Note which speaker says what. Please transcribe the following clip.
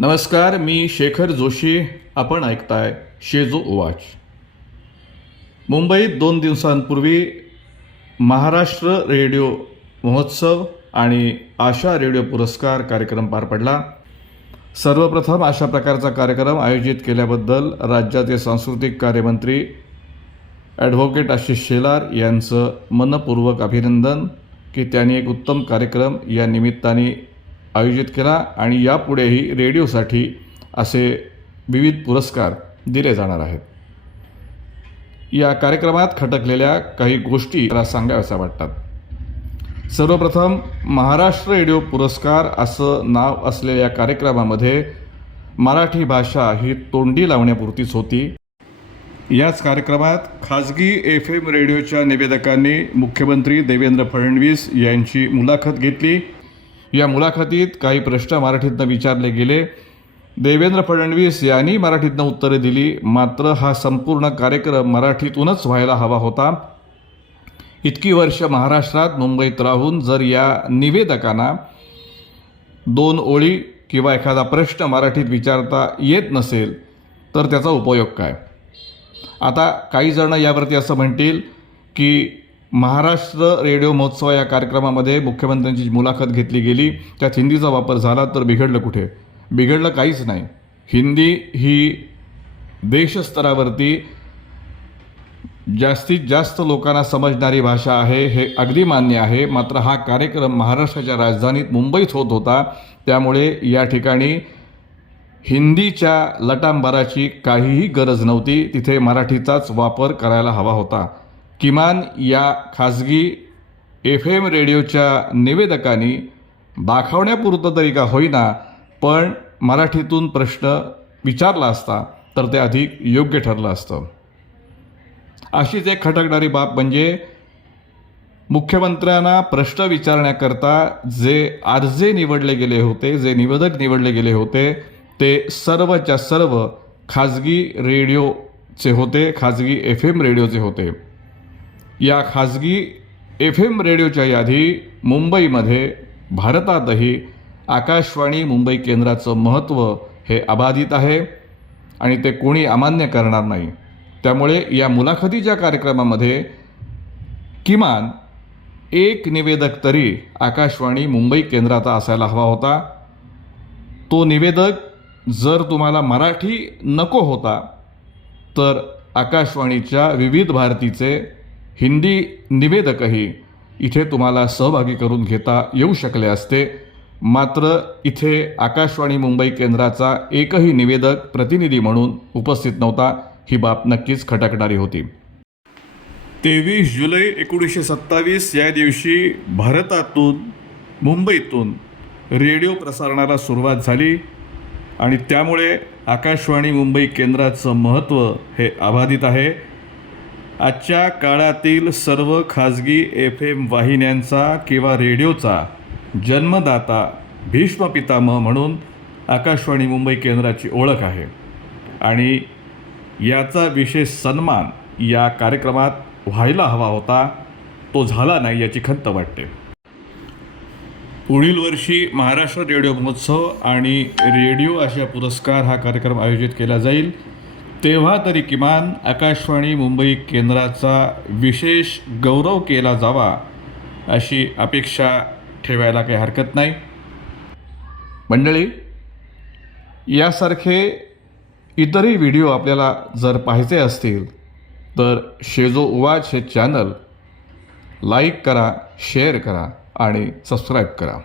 Speaker 1: नमस्कार मी शेखर जोशी. आपण ऐकताय शेजो ओवाच मुंबईत दोन दिवसांपूर्वी महाराष्ट्र रेडिओ महोत्सव आणि आशा रेडिओ पुरस्कार कार्यक्रम पार पडला. सर्वप्रथम अशा प्रकारचा कार्यक्रम आयोजित केल्याबद्दल राज्याचे सांस्कृतिक कार्यमंत्री ॲडव्होकेट आशिष शेलार यांचं मनपूर्वक अभिनंदन की त्यांनी एक उत्तम कार्यक्रम या निमित्ताने आयोजित केला आणि यापुढेही रेडिओसाठी असे विविध पुरस्कार दिले जाणार आहेत. या कार्यक्रमात खटकलेल्या काही गोष्टी मला सांगाव्याशा वाटतात. सर्वप्रथम महाराष्ट्र रेडिओ पुरस्कार असं नाव असलेल्या कार्यक्रमामध्ये मराठी भाषा ही तोंडी लावण्यापुरतीच होती. याच कार्यक्रमात खाजगी एफ एम रेडिओच्या निवेदकांनी मुख्यमंत्री देवेंद्र फडणवीस यांची मुलाखत घेतली. या मुलाखतीत काही प्रश्न मराठीतनं विचारले गेले. देवेंद्र फडणवीस यांनी मराठीतनं उत्तरे दिली. मात्र हा संपूर्ण कार्यक्रम मराठीतूनच व्हायला हवा होता. इतकी वर्ष महाराष्ट्रात मुंबईत राहून जर या निवेदकांना दोन ओळी किंवा एखादा प्रश्न मराठीत विचारता येत नसेल तर त्याचा उपयोग काय? आता काही जणं यावरती असं म्हणतील की महाराष्ट्र रेडिओ महोत्सव या कार्यक्रमामध्ये मुख्यमंत्र्यांची मुलाखत घेतली गेली. त्यात हिंदीचा वापर झाला तर बिघडलं कुठे? बिघडलं काहीच नाही. हिंदी ही देशस्तरावरती जास्तीत जास्त लोकांना समजणारी भाषा आहे हे अगदी मान्य आहे. मात्र हा कार्यक्रम महाराष्ट्राच्या राजधानीत मुंबईत होत होता. त्यामुळे या ठिकाणी हिंदीच्या लटांबराची काहीही गरज नव्हती. तिथे मराठीचाच वापर करायला हवा होता. किमान या खाजगी एफ एम रेडिओच्या निवेदकांनी दाखवण्यापुरतं तरी का होईना पण मराठीतून प्रश्न विचारला असता तर ते अधिक योग्य ठरलं असतं. अशीच एक खटकणारी बाब म्हणजे मुख्यमंत्र्यांना प्रश्न विचारण्याकरता जे अर्जे निवडले गेले होते जे निवेदक निवडले गेले होते ते सर्वच्या सर्व खाजगी रेडिओचे होते खाजगी एफ एम रेडिओचे होते. या खाजगी एफ एम रेडिओच्या यादी मुंबईमध्ये भारतातही आकाशवाणी मुंबई केंद्राचं महत्त्व हे अबाधित आहे आणि ते कोणी अमान्य करणार नाही. त्यामुळे या मुलाखतीच्या कार्यक्रमामध्ये किमान एक निवेदक तरी आकाशवाणी मुंबई केंद्राचा असायला हवा होता. तो निवेदक जर तुम्हाला मराठी नको होता तर आकाशवाणीच्या विविध भारतीचे हिंदी निवेदकही इथे तुम्हाला सहभागी करून घेता येऊ शकले असते. मात्र इथे आकाशवाणी मुंबई केंद्राचा एकही निवेदक प्रतिनिधी म्हणून उपस्थित नव्हता. ही बाब नक्कीच खटकणारी होती. तेवीस जुलै एकोणीसशे सत्तावीस या दिवशी भारतातून मुंबईतून रेडिओ प्रसारणाला सुरुवात झाली आणि त्यामुळे आकाशवाणी मुंबई केंद्राचं महत्त्व हे अबाधित आहे. आजच्या काळातील सर्व खाजगी एफ एम वाहिन्यांचा किंवा रेडिओचा जन्मदाता भीष्म पितामह म्हणून आकाशवाणी मुंबई केंद्राची ओळख आहे. आणि याचा विशेष सन्मान या कार्यक्रमात व्हायला हवा होता तो झाला नाही याची खंत वाटते. पुढील वर्षी महाराष्ट्र रेडिओ महोत्सव आणि रेडिओ आशिया पुरस्कार हा कार्यक्रम आयोजित केला जाईल. तेव्हा तरी किमान आकाशवाणी मुंबई केंद्राचा विशेष गौरव केला जावा अशी अपेक्षा ठेवायला काही हरकत नाही. मंडळी यासारखे इतरही व्हिडिओ आपल्याला जर पाहायचे असतील तर शेजो उवाच हे चॅनल लाईक करा शेअर करा आणि सबस्क्राईब करा.